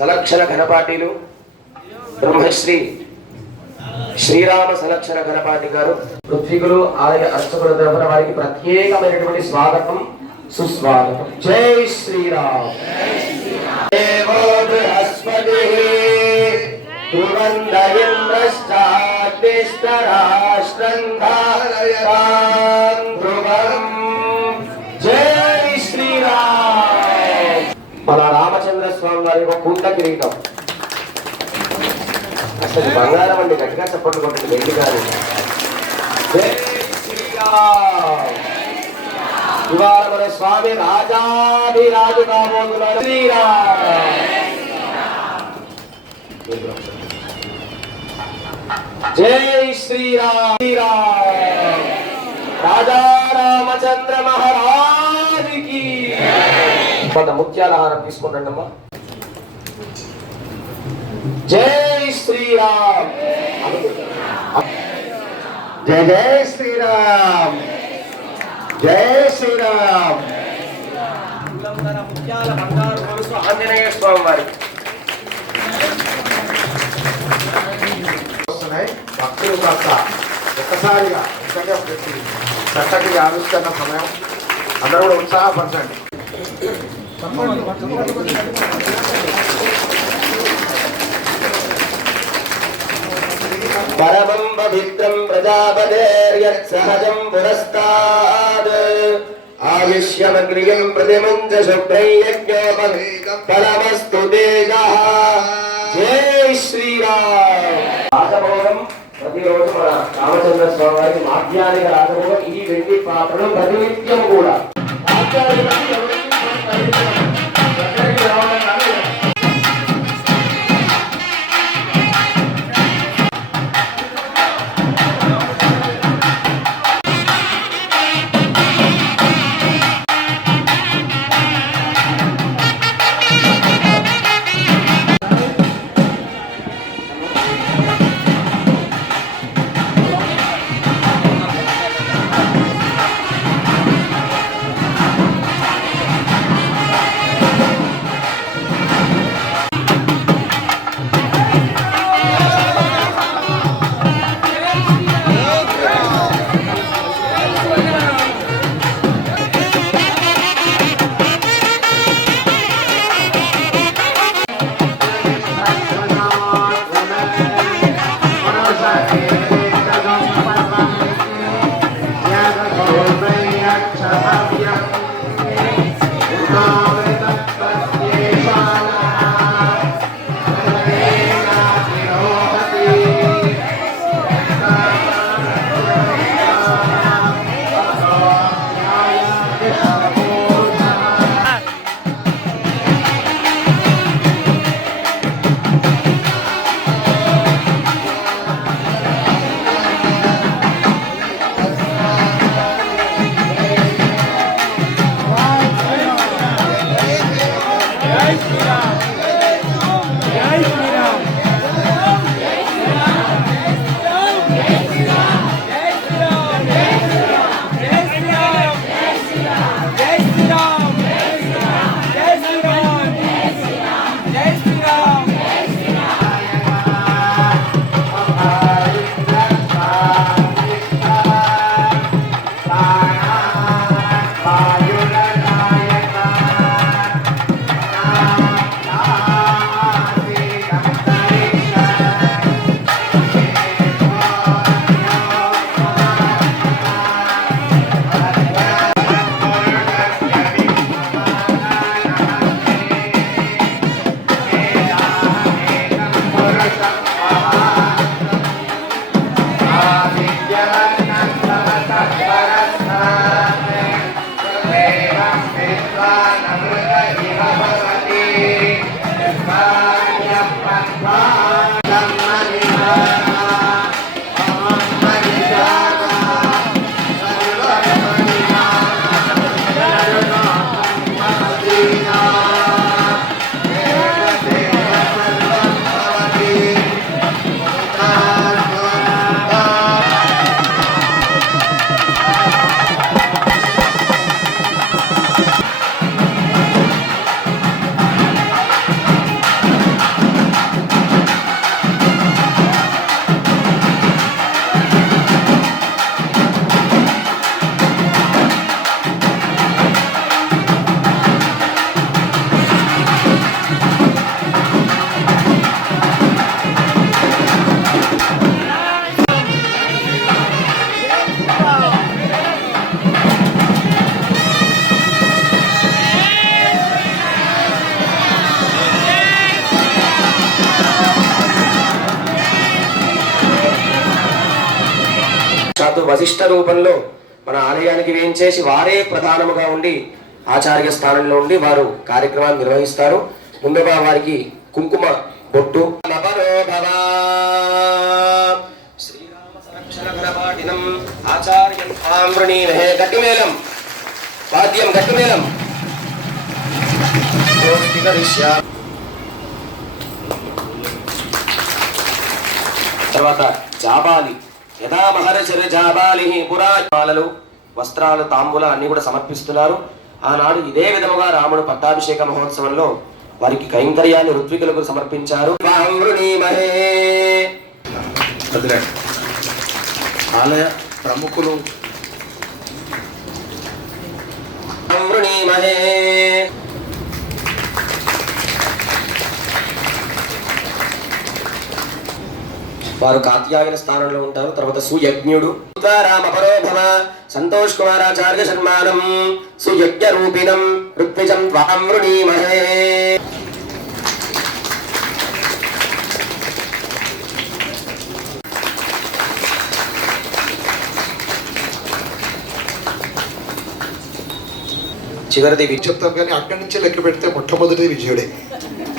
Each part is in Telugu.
సలక్షణ ఘనపాటిలు బ్రహ్మశ్రీ శ్రీరామ సలక్షణ ఘనపాటి గారు పృథ్వీకులు ఆలయ అర్చకుల తరఫున వారికి ప్రత్యేకమైనటువంటి స్వాగతం సుస్వాగతం. జై శ్రీరామ్. దేవో బృహస్పతి ధ్రువందయింద్రశ్చాగ్నిష్టరాష్ట్రం ధారయతాం ధ్రువం. జై శ్రీరామ్. మన రామచంద్ర స్వామి వారి యొక్క కుండ కిరీటం అసలు బంగారం అండి, గట్టిగా చెప్పండి కొట్టండి వెండి గారు. జై శ్రీరామ్. ఇవాళ మన స్వామి రాజాధిరాజు కాబోతున్నాడు. శ్రీరామ్. జై శ్రీరామ్. శ్రీరామ్. రాజా రామచంద్ర మహారాజుకి కొంత ముత్యాల హారం తీసుకుంటండి అమ్మా. జై శ్రీరామ్. జై జై శ్రీరామ్. జై శ్రీరామ్. ముత్యాల బంగారు కొలుసు ఆంజనేయ స్వామి వారికి వస్తున్నాయి. భక్తులు కాస్త ఒక్కసారిగా ఎందుకంటే చక్కటి ఆవిష్కరణ సమయం, అందరూ కూడా ఉత్సాహపరచండి. పరమం పవిత్రం ప్రజాపతేర్యత్ సహజం పురస్తాద్ ఆయుష్యమగ్రియం ప్రతిమంచ శుభ్రయజ్ఞోపవీతం ఫలమస్తు తేజః. జై శ్రీరామ్. రాజభోగం ప్రతిరోజు మన రామచంద్ర స్వామి వారికి మాధ్యానిక రాజభోగం ఈ వెండి పాత్రలు ప్రతినిత్యం కూడా వశిష్ఠ రూపంలో మన ఆలయానికి వేయించేసి వారే ప్రధానముగా ఉండి ఆచార్య స్థానంలో ఉండి వారు కార్యక్రమాన్ని నిర్వహిస్తారు. ముందుగా వారికి కుంకుమ బొట్టు శ్రీరామ సంరక్షణ గణపాటినం ఆచార్యం ఆమ్రణీమహే. గట్టిమేళం వాద్యం గట్టిమేళం. తర్వాత జాబాలి యథా మహర్షి జాబాలి పురాణాలు వస్త్రాలు తాంబూల అన్ని కూడా సమర్పిస్తున్నారు. ఆనాడు ఇదే విధముగా రాముడు పట్టాభిషేక మహోత్సవంలో వారికి కైంకర్యాన్ని ఋత్వికులకు సమర్పించారు. ఆలయ ప్రముఖులు వారు కాత్యాయన స్థానంలో ఉంటారు. తర్వాత సుయజ్ఞుడు రామ పరోభవ సంతోష్ కుమారాచార్య సన్మానం సుయజ్ఞ రూపిణం ఋత్విజం త్వాం వృణీమహే. చివరిది చెప్తాం కానీ అక్కడి నుంచి లెక్క పెడితే మొట్టమొదటిది విజయుడే.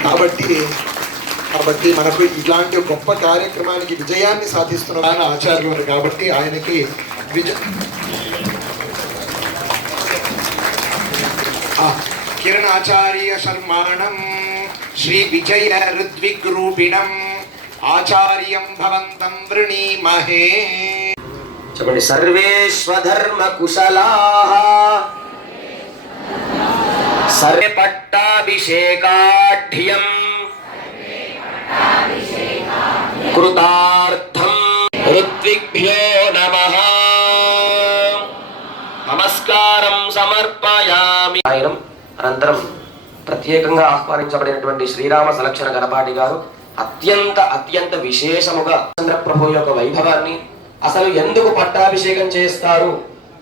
కాబట్టి మనకు ఇలాంటి గొప్ప కార్యక్రమానికి విజయాన్ని సాధిస్తున్న ఆయన ఆచార్యులు కాబట్టి ఆయనకి కిరణాచార్య సన్మానం శ్రీ విజయ ఋత్విక్ రూపిణం ఆచార్యం భవంతం వృణీమహే. చెప్పండి. సర్వేష్వధర్మ కుశలాః సర్వే పట్టాభిషేకాఢ్యం కృతార్థం ఋత్విభ్యో నమః నమస్కారం సమర్పయామి. అనంతరం ప్రత్యేకంగా ఆహ్వానించబడినటువంటి శ్రీరామ సంరక్షణ గణపాటి గారు అత్యంత విశేషముగా చంద్రప్రభు యొక్క వైభవాన్ని, అసలు ఎందుకు పట్టాభిషేకం చేస్తారు,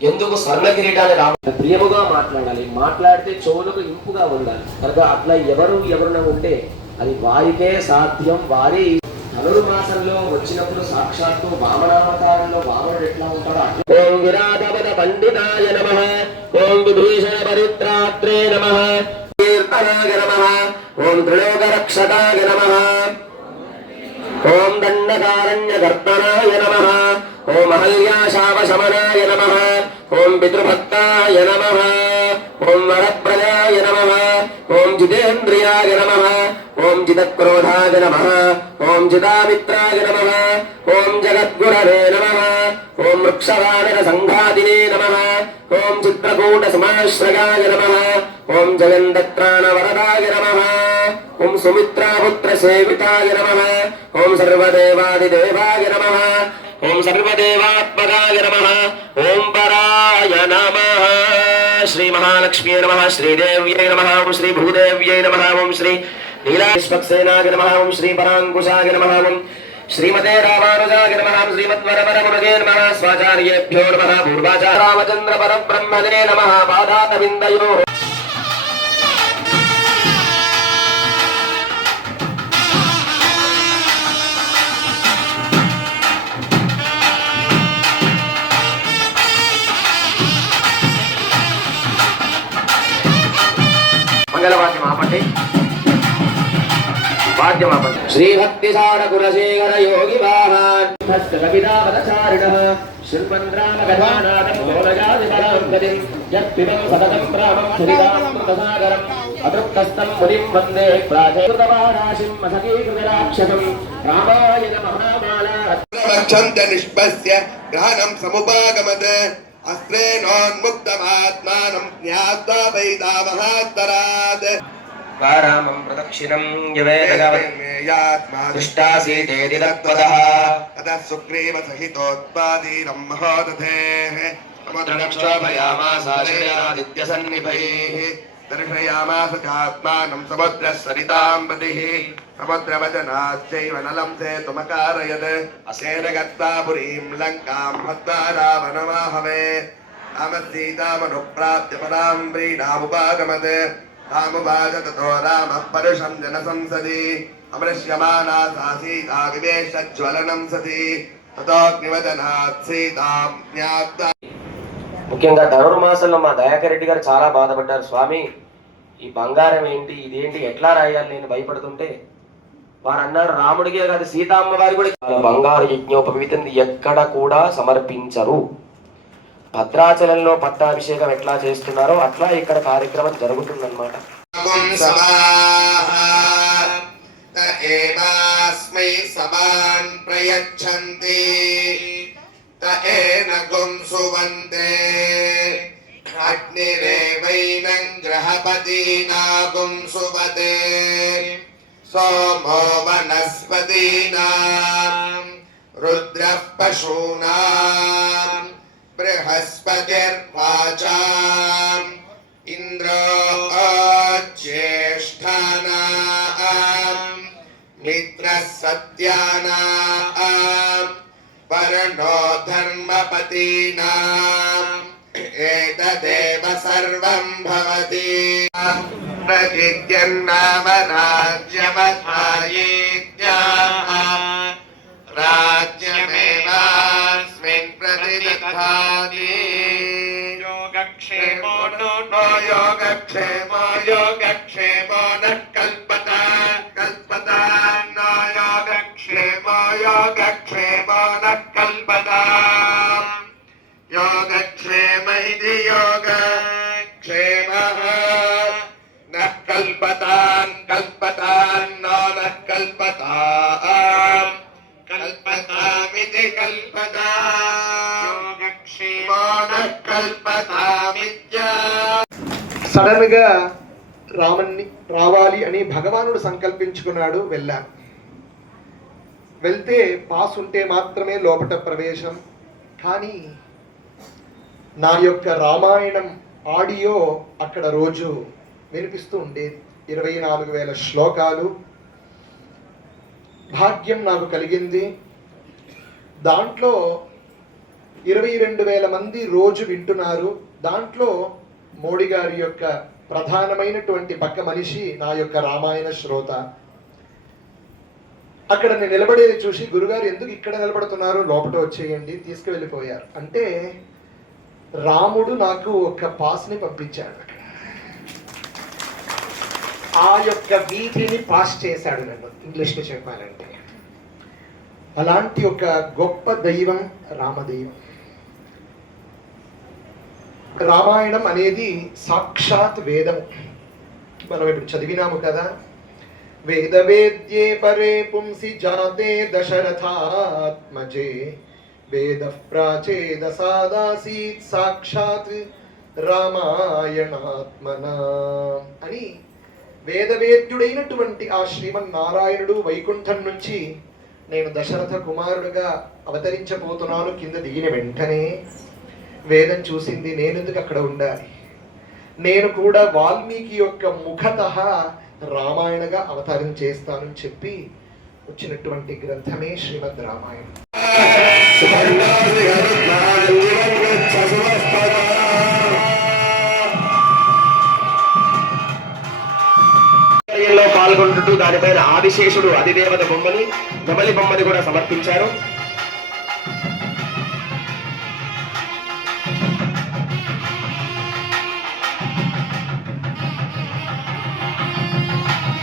ఎందుకు స్వర్ణ కిరీటాన్ని ప్రియముగా మాట్లాడాలి, మాట్లాడితే చెవులకు ఇంపుగా ఉండాలి. కనుక అట్లా ఎవరున ఉంటే అది వారికే సాధ్యం. వారి ధనుర్మాసంలో వచ్చినప్పుడు సాక్షాత్తు వామనావతారంలో వామనుడు ఎట్లా ఉంటాడో అట్లా. ఓం విరాటపద పండితాయ నమః, ఓం విభీషణ పరిత్రాత్రే నమః, కీర్తనాయ నమః, ఓం త్రిలోకరక్షకాయ నమః, ఓం దండకారణ్యకర్తనాయ నమః, ఓం అహల్యాశాపశమనాయ నమః, ఓం పితృభక్తాయ నమః, ఓం వరప్రదాయ నమః, ఓం జితేంద్రియాయ నమః, ఓం జితక్రోధాయ నమః, ఓం జితామిత్రాయ నమః, ఓం జగద్గురవే నమః, ఓం వృక్షవానర సంఘాదినే నమః, ఓం చిత్రకూట సమాశ్రయాయ నమః, ఓం జగందత్రాణ వరదాయ నమః, ఓం సుమిత్రాపుత్ర సేవితాయ నమః, ఓం సర్వదేవాదిదేవాయ నమః, ఓం సర్వదేవాత్మకాయ నమః, ఓం పరాయ నమః. శ్రీ మహాలక్ష్మీ నమః, శ్రీదేవ్యై నమః, ఓం శ్రీ భూదేవ్యై నమః, ఓం శ్రీ నీలాశ్వక్సేనాయ నమః, ఓం శ్రీ పరాంకుశాయ నమః, ఓం శ్రీమతే రామానుజాయ నమః, శ్రీమద్వరపరమునగే నమః, స్వాచార్యేభ్యో నమః, పూర్వాచార్య రామచంద్ర పరబ్రహ్మణే నమః. పాదారవిందయో మంగళవాద్యం ఆపండి, వాద్యం ఆపండి. శ్రీభక్తి సార కులశేఖర యోగి వాహన్ కవితావతారిణః శిల్పన్ రామ కథానాథం మోనజాది పరాంగతిం యత్పిబం సతతం ప్రామం సురితామృతసాగరం అతృప్తస్తం మునిం వందే ప్రాచేకృతవారాశిం మసకీకృతరాక్షసం రామాయణ మహామాలా రక్షంత నిష్పస్య గ్రహణం సముపాగమత్ అస్త్రేణోన్ముక్తమాత్మానం జ్ఞాత్వా వైదామహాత్తరాత్. రామం ప్రదక్షిణం యవేదగవత్ష్టాసీతేతి తత్వదః తతః సుగ్రీవ సహితోత్పాదీనం మహోదధేః సముద్రక్షోభయామాసాదిత్యసన్నిభైః దర్శయామాస చాత్మానం సముద్రస్సరితాం ప్రతిః సముద్రవచనాచ్చైవ నలం సేతుమకారయత్ అసేన గత్వా పురీం లంకాం హత్వా రావణమాహవే రామసీతామనుప్రాప్య పరాం వ్రీడాముపాగమత్ రామువాచ తతో రామః పరుషం జనసంసది అమృష్యమానా సా సీతా వివేశజ్వలనం సతి తతోగ్నివదనాత్ సీతాం జ్ఞాత్వా. ముఖ్యంగా ధనుర్మాసంలో మా దయాకర్ రెడ్డి గారు చాలా బాధపడ్డారు. స్వామి, ఈ బంగారం ఏంటి, ఇదేంటి, ఎట్లా రాయాలి నేను భయపడుతుంటే వారు అన్నారు, రాముడికే కాదు సీతామ్మ వారి కూడా చాలా బంగారు యజ్ఞోపవీతం ఎక్కడ కూడా సమర్పించరు. భద్రాచలంలో పట్టాభిషేకం ఎట్లా చేస్తున్నారో అట్లా ఇక్కడ కార్యక్రమం జరుగుతుందన్నమాట. ఏమాస్మై సమాన్ ప్రయచ్చంతి తేన గుంసువంతే అగ్నిరేవైనం గ్రహపతినా గుంసువతే సోమో వనస్పతీనాం రుద్రః పశూనాం బృహస్పతిర్వాచాం ఇంద్రో జ్యేష్ఠానాం మిత్రः సత్యానాం వరుణో ధర్మపతీనాం ఏతదేవ సర్వం భవతి. ప్రతిద్యన్నామ రాజ్యమధ్యాయేత్యాః రాజ్యమేవాస్మిన్ ప్రతిదధాతి. యోగక్షేమో నో యోగక్షేమో యోగక్షేమో న కల్పత కల్పత నో యోగక్షేమో యోగక్షేమో న కల్పత. యోగక్షేమ ఇది యోగక్షేమః న కల్పతాన్ కల్పతాన్ నో న కల్పతాం కల్పతామితి కల్పతా. యోగక్షేమో న కల్పతామిత్యా. సడన్ గా రాముణ్ణి రావాలి అని భగవానుడు సంకల్పించుకున్నాడు. వెళ్ళాను. వెళ్తే పాస్ ఉంటే మాత్రమే లోపల ప్రవేశం. కానీ నా యొక్క రామాయణం ఆడియో అక్కడ రోజు వినిపిస్తూ ఉండేది. 24,000 శ్లోకాలు. భాగ్యం నాకు కలిగింది. దాంట్లో 22,000 మంది రోజు వింటున్నారు. దాంట్లో మోడీ గారి యొక్క ప్రధానమైనటువంటి పక్క మనిషి నా యొక్క రామాయణ శ్రోత. అక్కడ నేను నిలబడేది చూసి, గురుగారు ఎందుకు ఇక్కడ నిలబడుతున్నారు, లోపల వచ్చేయండి, తీసుకువెళ్ళిపోయారు. అంటే రాముడు నాకు ఒక పాస్ని పంపించాడు. ఆ యొక్క వీధిని పాస్ చేశాడు నన్ను, ఇంగ్లీష్లో చెప్పాలంటే. అలాంటి ఒక గొప్ప దైవం రామదైవం. రామాయణం అనేది సాక్షాత్ వేదము. మనం ఇప్పుడు చదివినాము కదా, వేదవేద్యే పరే పుంసి జాతే దశరథాత్మజే వేద ప్రాచేదసాదాసీత్ సాక్షాత్ రామాయణాత్మన అని వేదవేద్యుడైనటువంటి ఆ శ్రీమన్నారాయణుడు వైకుంఠం నుంచి నేను దశరథ కుమారుడుగా అవతరించబోతున్నాను కింద దిగిన వెంటనే వేదం చూసింది, నేనెందుకు అక్కడ ఉండాలి, నేను కూడా వాల్మీకి యొక్క ముఖతః రామాయణగా అవతారం చేస్తానని చెప్పి వచ్చినటువంటి గ్రంథమే శ్రీమద్ రామాయణం. పాల్గొంటూ దానిపైన ఆదిశేషుడు అధిదేవత బొమ్మని, నెమలి బొమ్మని కూడా సమర్పించారు.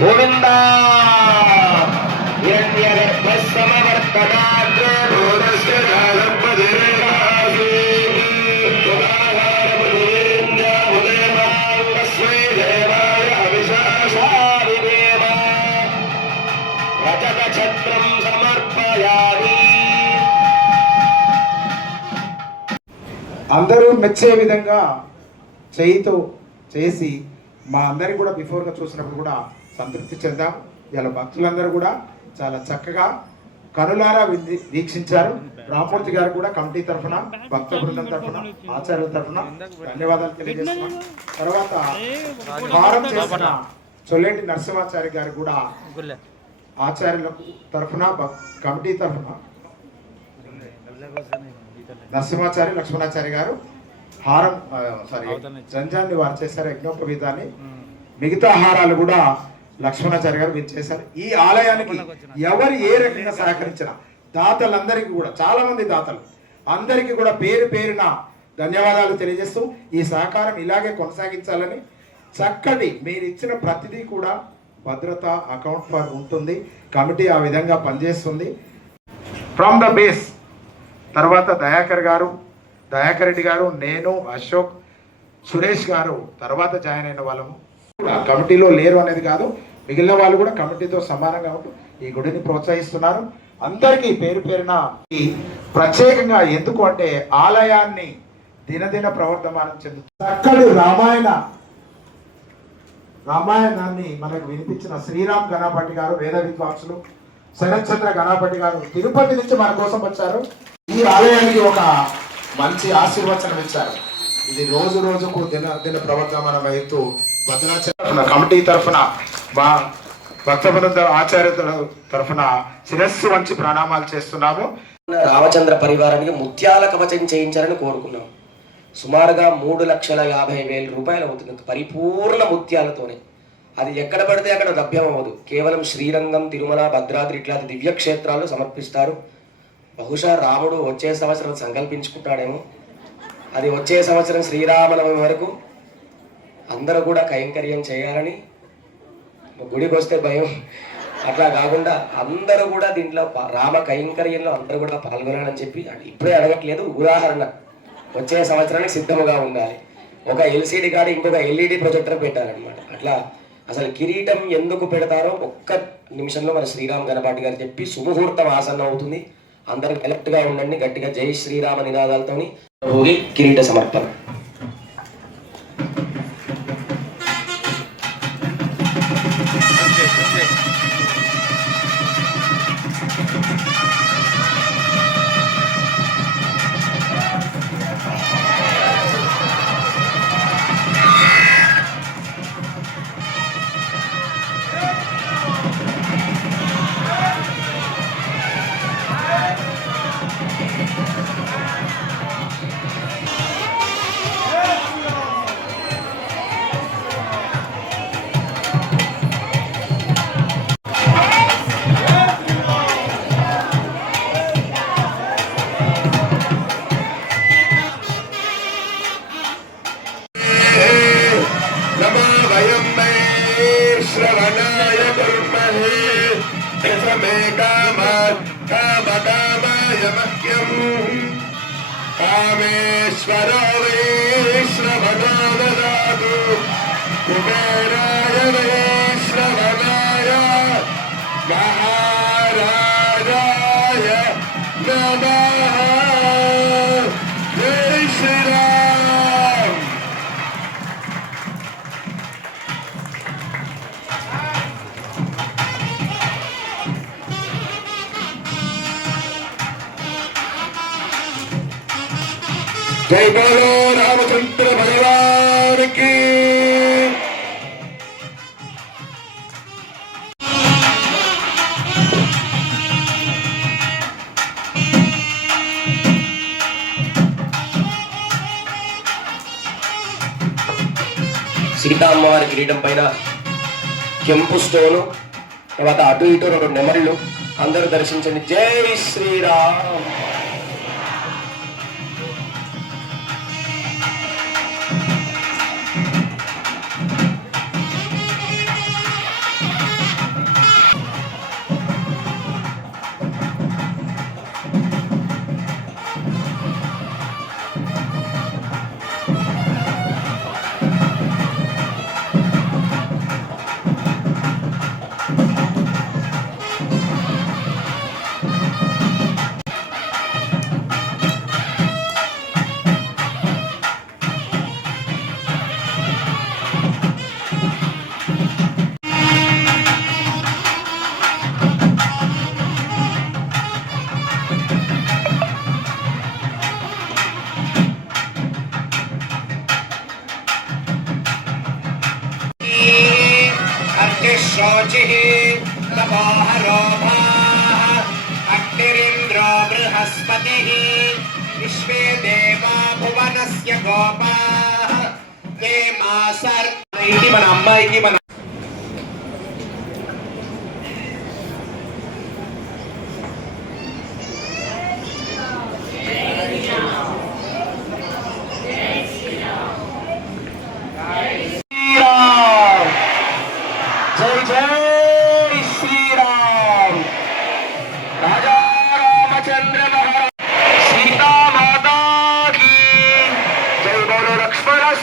గోవిందా అందరూ మెచ్చే విధంగా చేయితో చేసి మా అందరికి కూడా బిఫోర్గా చూసినప్పుడు కూడా సంతృప్తి చెందాం. ఇలా భక్తులందరూ కూడా చాలా చక్కగా కనులారా వీక్షించారు. రామూర్తి గారు కూడా కమిటీ తరఫున, భక్త బృందం తరఫున, ఆచార్యుల తరఫున ధన్యవాదాలు తెలియజేస్తున్నాం. తర్వాత హారం చేసిన చొల్లేటి నరసింహాచారి గారు కూడా ఆచార్యులకు తరఫున, కమిటీ తరఫున నరసింహాచారి లక్ష్మణాచారి గారు హారం జంజాన్ని వారు చేశారు, యజ్ఞోపవీతాన్ని. మిగతా హారాలు కూడా లక్ష్మణాచారి గారు మీరు చేశారు. ఈ ఆలయానికి ఎవరు ఏ రకంగా సహకరించినా దాతలందరికీ కూడా, చాలామంది దాతలు అందరికీ కూడా పేరు పేరున ధన్యవాదాలు తెలియజేస్తూ ఈ సహకారం ఇలాగే కొనసాగించాలని, చక్కటి మీరు ఇచ్చిన ప్రతిదీ కూడా భద్రత అకౌంట్ ఫర్ ఉంటుంది, కమిటీ ఆ విధంగా పనిచేస్తుంది. ఫ్రమ్ ద బేస్ తర్వాత దయాకర్ రెడ్డి గారు, నేను, అశోక్, సురేష్ గారు తర్వాత జాయిన్ అయిన వాళ్ళము కమిటీలో లేరు అనేది కాదు, మిగిలిన వాళ్ళు కూడా కమిటీతో సమానంగా ఉంటూ ఈ గుడిని ప్రోత్సహిస్తున్నారు. అందరికీ పేరు పేరున ప్రత్యేకంగా ఎందుకు అంటే ఆలయాన్ని దినదిన ప్రవర్ధమానం చెందుతుంది. చక్కటి రామాయణాన్ని మనకు వినిపించిన శ్రీరామ్ గణపతి గారు, వేద విద్వాంసులు శరత్ చంద్ర గణపతి గారు తిరుపతి నుంచి మన కోసం వచ్చారు. ఈ ఆలయానికి ఒక మంచి ఆశీర్వచనం ఇచ్చారు. ఇది రోజు రోజుకు దిన ప్రవర్ధమానం అవుతూ భద్రాచలం కమిటీ తరఫున భక్త బృంద ఆచార్యుల తరఫున శిరస్సు వంచి ప్రణామాలు చేస్తున్నాము. రామచంద్ర పరివారానికి ముత్యాల కవచం చేయించాలని కోరుకున్నాం. సుమారుగా 3,50,000 రూపాయలు అవుతుంది పరిపూర్ణ ముత్యాలతోనే. అది ఎక్కడ పడితే అక్కడ లభ్యం అవ్వదు. కేవలం శ్రీరంగం, తిరుమల, భద్రాద్రి ఇట్లాంటి దివ్యక్షేత్రాలు సమర్పిస్తారు. బహుశా రాముడు వచ్చే సంవత్సరం సంకల్పించుకుంటాడేమో. అది వచ్చే సంవత్సరం శ్రీరామనవమి వరకు అందరూ కూడా కైంకర్యం చేయాలని, గుడికి వస్తే భయం అట్లా కాకుండా అందరూ కూడా దీంట్లో రామ కైంకర్యంలో అందరూ కూడా పాల్గొనాలని చెప్పి ఇప్పుడే అడగట్లేదు, ఉదాహరణ వచ్చే సంవత్సరానికి సిద్ధముగా ఉండాలి. ఒక ఎల్సిడి కాడ ఇంకొక ఎల్ఈడి ప్రొజెక్టర్ పెట్టాలన్నమాట. అట్లా అసలు కిరీటం ఎందుకు పెడతారో ఒక్క నిమిషంలో మన శ్రీరామ్ గణపాటి గారు చెప్పి సుముహూర్తం ఆసన్నం అవుతుంది. అందరూ కరెక్ట్గా ఉండండి. గట్టిగా జై శ్రీరామ నినాదాలతోని కిరీట సమర్పణ. श्रवणाय कुर्महे मे कामकामाय मह्यम् कामेश्वरो वै श्रवणो ददातु कुबेराय वै श्रवणाय महाराजाय नमः. जय श्रीराम. जय बोलो रामचंद्र भगवान की. సీతా అమ్మవారి కిరీటం పైన కెంపు స్టోను, తర్వాత అటు ఇటు 2 నెమళ్ళు. అందరూ దర్శించండి. జై శ్రీరామ్. शोचिः तपोहरो भाः अग्निरिन्द्रो बृहस्पतिः विश्वे देवा भुवनस्य गोपाः ते मासर्. ఇది మన అమ్మాయికి మన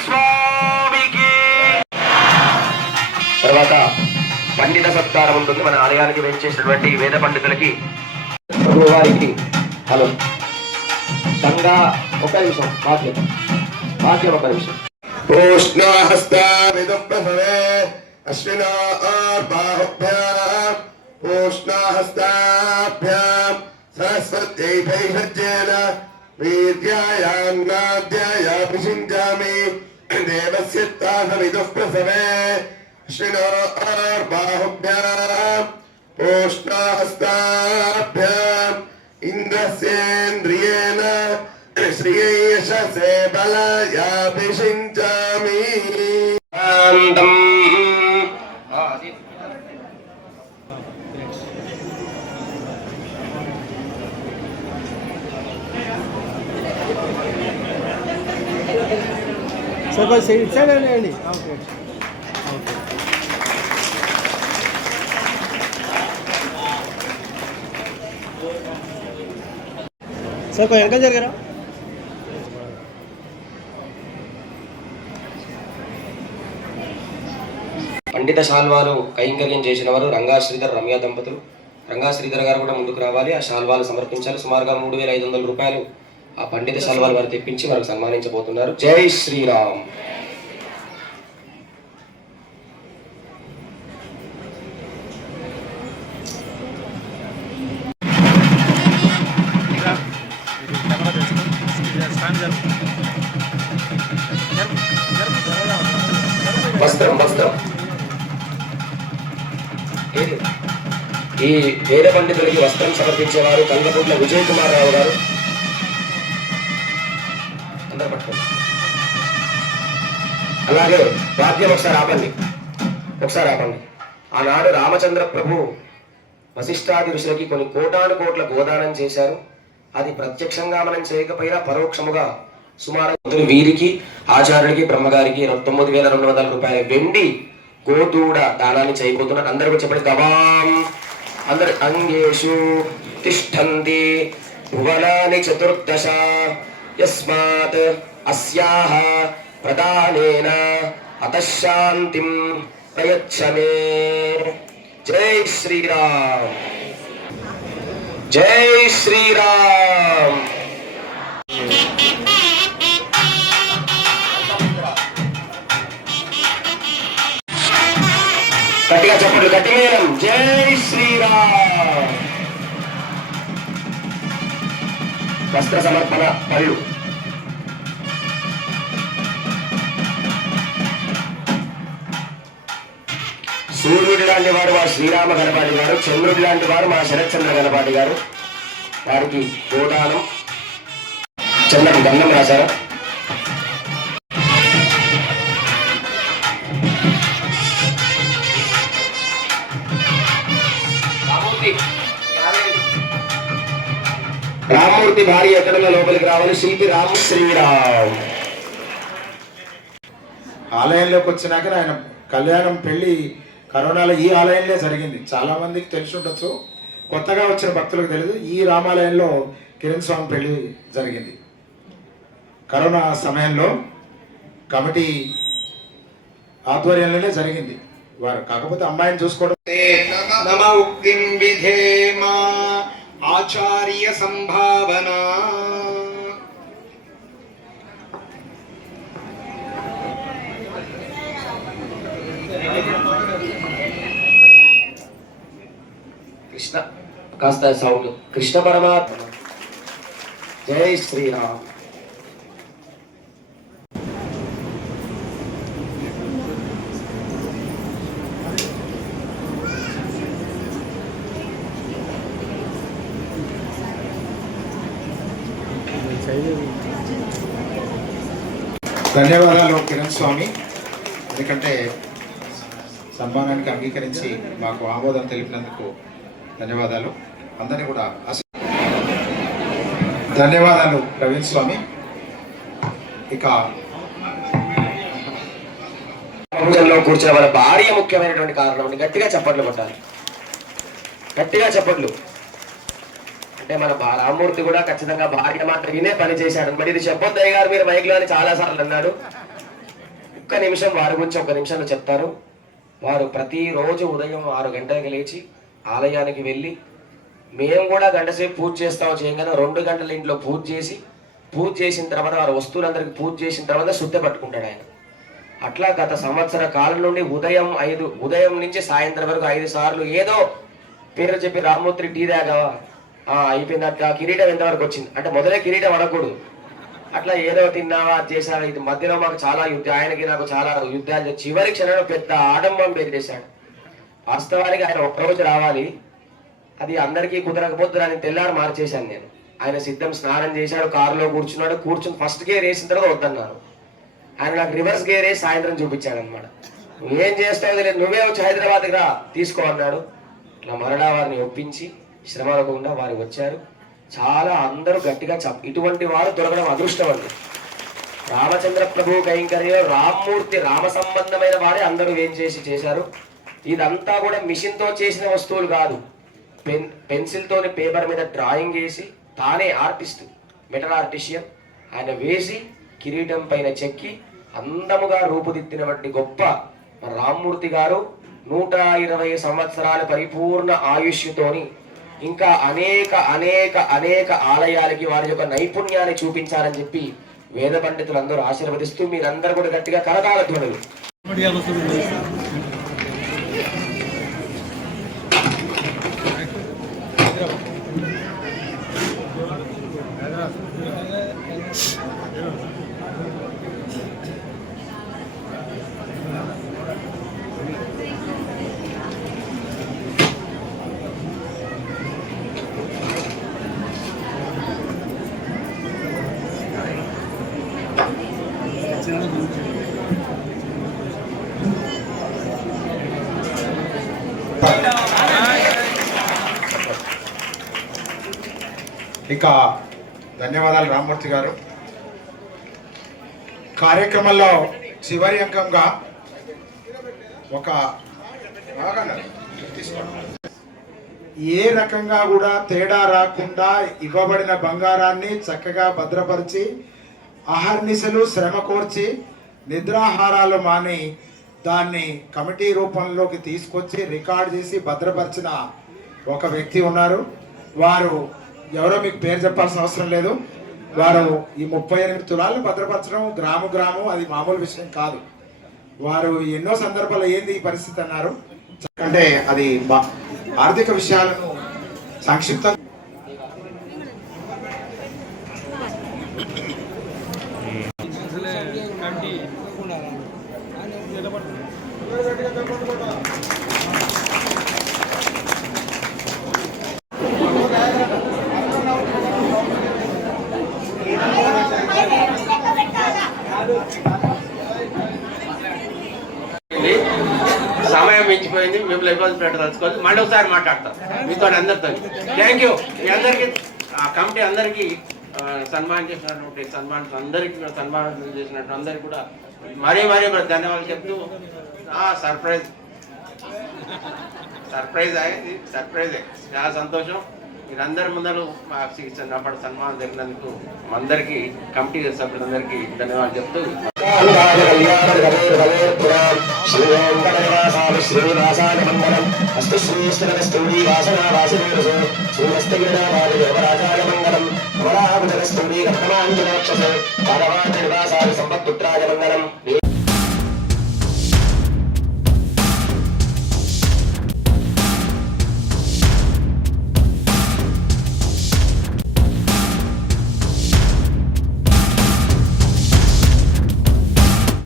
స్వామికి. తర్వాత పండిత సత్కారం ఉంటుంది. మన ఆలయానికి వేయించేసినటువంటి వేద పండితులకి వారికి హలో గంగా ఒక నిమిషం వాక్యం ఒక నిమిషం. పూష్ణహస్తావిదుప్రభవే అశ్వినాబాహుభ్యాం పూష్ణహస్తాభ్యాం సరస్వత్యై భైషజ్యేన వీర్యాయాన్నాద్యాయాభిషించామి దేవస్య తాసవిదుఃప్రసవే అశ్వినాబాహుభ్యాం పూష్ణహస్తాభ్యాం ఇంద్రస్యేంద్రియేణ శ్రీయశసే బలయాభిషించామి. సార్ కొంచెం ఇటు సైడ్ అండి. ఓకే సార్ కొంచెం వెనక జరిగారా. పండిత శాల్వాలు కైంకర్యం చేసిన వారు రంగా శ్రీధర్ రమ్య దంపతులు. రంగా శ్రీధర్ గారు కూడా ముందుకు రావాలి, ఆ శాల్వాలు సమర్పించాలి. సుమారుగా 3,500 రూపాయలు ఆ పండిత శాల్వాలు వారు తెప్పించి వారికి సన్మానించబోతున్నారు. జై శ్రీరామ్. వస్త్రం ఈ వేద పండితులకి వస్త్రం సమర్పించేవారు కల్వకుంట్ల విజయ్ కుమార్ రావు గారు. అందరూ పట్టుకోండి. అలాగే వాద్యం ఒకసారి ఆపండి. ఆనాడు రామచంద్ర ప్రభు వశిష్ఠాది ఋషులకి కొన్ని కోటాను కోట్ల గోదానం చేశారు. అది ప్రత్యక్షంగా మనం చేయకపోయినా పరోక్షముగా సుమారు వీరికి ఆచార్యుడికి బ్రహ్మగారికి 9,200 రూపాయల వెండి గోదూడ దానాన్ని చేయబోతున్నారు. అందరూ చెప్పండి గవాం. అందరి అంగేషు తిష్టంతి భువనాని 14 యస్మాత్ అస్యాః ప్రదానేన అతశాంతిం ప్రయచ్చమే. జై శ్రీరామ్. జై శ్రీరామ్. గట్టిగా చెప్పండి, గట్టి మేళం. జై శ్రీరామ్. వస్త్ర సమర్పణ పళ్ళు. సూర్యుడు లాంటి వారు మా శ్రీరామ గణపాటి గారు, చంద్రుడు లాంటి వారు మా శరత్చంద్ర గణపాటి గారు. వారికి గోదానం చంద్రం గంధం రాశారు. రామ్మూర్తి భార్య ఎక్కడన్నా లోపలికి రావాలి. శిల్పి రామ్ శ్రీరామ్. ఆలయంలోకి వచ్చినాక ఆయన కళ్యాణం పెళ్లి కరోనాలో ఈ ఆలయంలో జరిగింది. చాలా మందికి తెలిసి ఉండొచ్చు, కొత్తగా వచ్చిన భక్తులకు తెలియదు. ఈ రామాలయంలో కిరణ్ స్వామి పెళ్లి జరిగింది కరోనా సమయంలో. కమిటీ ఆధ్వర్యంలోనే జరిగింది. వారు కాకపోతే అమ్మాయిని చూసుకోవడం. నమ ఉక్తిం విధేమా ఆచార్య సంభావన. కృష్ణ కాస్త సౌండ్. కృష్ణ పరమాత్మ. జై శ్రీరామ్. ధన్యవాదాలు కిరణ్ స్వామి, ఎందుకంటే సన్మానానికి అంగీకరించి మాకు ఆమోదం తెలిపినందుకు ధన్యవాదాలు. అందరినీ కూడా ధన్యవాదాలు ప్రవీణ్ స్వామి. ఇక పూజల్లో కూర్చున్న వాళ్ళ భార్య ముఖ్యమైనటువంటి కారణం అండి. గట్టిగా చప్పట్లు కొట్టాలి, గట్టిగా చప్పట్లు. అంటే మన రామ్మూర్తి కూడా ఖచ్చితంగా భార్య మాట వినే పని చేశాడు. మరి ఇది చెప్పొద్దయ్య గారు మీరు మైక్లో అని చాలా సార్లు అన్నాడు. ఒక్క నిమిషం వారి గురించి ఒక నిమిషంలో చెప్తారు. వారు ప్రతిరోజు ఉదయం 6 గంటలకు లేచి ఆలయానికి వెళ్ళి, మేము కూడా గంటసేపు పూజ చేస్తాము చేయగానే 2 గంటల ఇంట్లో పూజ చేసిన తర్వాత వారి వస్తువులందరికీ పూజ చేసిన తర్వాత శుద్ధ పట్టుకుంటాడు ఆయన. అట్లా గత సంవత్సర కాలం నుండి ఉదయం నుంచి సాయంత్రం వరకు 5 సార్లు ఏదో పేరు చెప్పి రామ్మూర్తి టీ దాగావా అయిపోయిందట, కిరీటం ఎంతవరకు వచ్చింది అంటే మొదలే కిరీటం అడగకూడదు, అట్లా ఏదో తిన్నావా చేశావా, ఇది మధ్యలో మాకు చాలా ఆయనకి నాకు చాలా యుద్ధాలు, చివరి క్షణంలో పెద్ద ఆడంబం పేరు చేశాడు. వాస్తవానికి ఆయన ఒక్కరోజు రావాలి, అది అందరికీ కుదరకపోతే దాన్ని తెల్లారు మార్చేశాను నేను. ఆయన సిద్ధం స్నానం చేశాడు, కారులో కూర్చుని ఫస్ట్ గేర్ వేసిన తర్వాత వద్దన్నారు. ఆయన నాకు రివర్స్ గేర్ వేసి సాయంత్రం చూపించాడు అనమాట. నువ్వేం చేస్తావు తెలియదు, నువ్వే వచ్చి హైదరాబాద్కి రా తీసుకో అన్నాడు. ఇట్లా మరలా వారిని ఒప్పించి శ్రమ పడకుండా వారు వచ్చారు. చాలా అందరూ గట్టిగా ఇటువంటి వారు దొరకడం అదృష్టం అండి. రామచంద్ర ప్రభు కైంకర్యం రామ్మూర్తి రామ సంబంధమైన వారే అందరూ ఏం చేశారు. ఇదంతా కూడా మిషన్తో చేసిన వస్తువులు కాదు, పెన్సిల్తోని పేపర్ మీద డ్రాయింగ్ వేసి తానే ఆర్టిస్ట్, మెటల్ ఆర్టిషియన్ ఆయన వేసి కిరీటం పైన చెక్కి అందముగా రూపుదిద్దినటువంటి గొప్ప రామ్మూర్తి గారు 120 సంవత్సరాల పరిపూర్ణ ఆయుష్తోని ఇంకా అనేక అనేక అనేక ఆలయాలకి వారి యొక్క నైపుణ్యాన్ని చూపించాలని చెప్పి వేద పండితులందరూ ఆశీర్వదిస్తూ మీరందరూ కూడా గట్టిగా కరతాళ ధ్వనులు. ఇక ధన్యవాదాలు రామ్మూర్తి గారు. కార్యక్రమంలో చివరి అంకంగా ఒక ఏ రకంగా కూడా తేడా రాకుండా ఇవ్వబడిన బంగారాన్ని చక్కగా భద్రపరిచి అహర్నిశలు శ్రమ కోర్చి నిద్రాహారాలు మాని దాన్ని కమిటీ రూపంలోకి తీసుకొచ్చి రికార్డ్ చేసి భద్రపరిచిన ఒక వ్యక్తి ఉన్నారు. వారు ఎవరో మీకు పేరు చెప్పాల్సిన అవసరం లేదు. వారు ఈ 38 తులాలను భద్రపరచడం గ్రామం అది మామూలు విషయం కాదు. వారు ఎన్నో సందర్భాల్లో ఏంది ఈ పరిస్థితి అన్నారు అంటే అది ఆర్థిక విషయాలను సంక్షిప్తంగా సమయం మించిపోయింది, మిమ్మల్ని ఇబ్బంది పెట్టదలుచుకోవాలి. మళ్ళీ ఒకసారి మాట్లాడతాం మీతో అందరితో. Thank you. మీ అందరికీ ఆ కమిటీ అందరికీ సన్మానం చేసినటువంటి అందరికీ కూడా మరీ ధన్యవాదాలు చెప్తూ సర్ప్రైజ్ అయింది. చాలా సంతోషం. మీరందరి ముందరు చిన్నప్పటి సన్మానం జరిగినందుకు అందరికీ కమిటీ సభ్యులందరికీ ధన్యవాదాలు చెప్తూ శ్రీవాసాయ మంగళం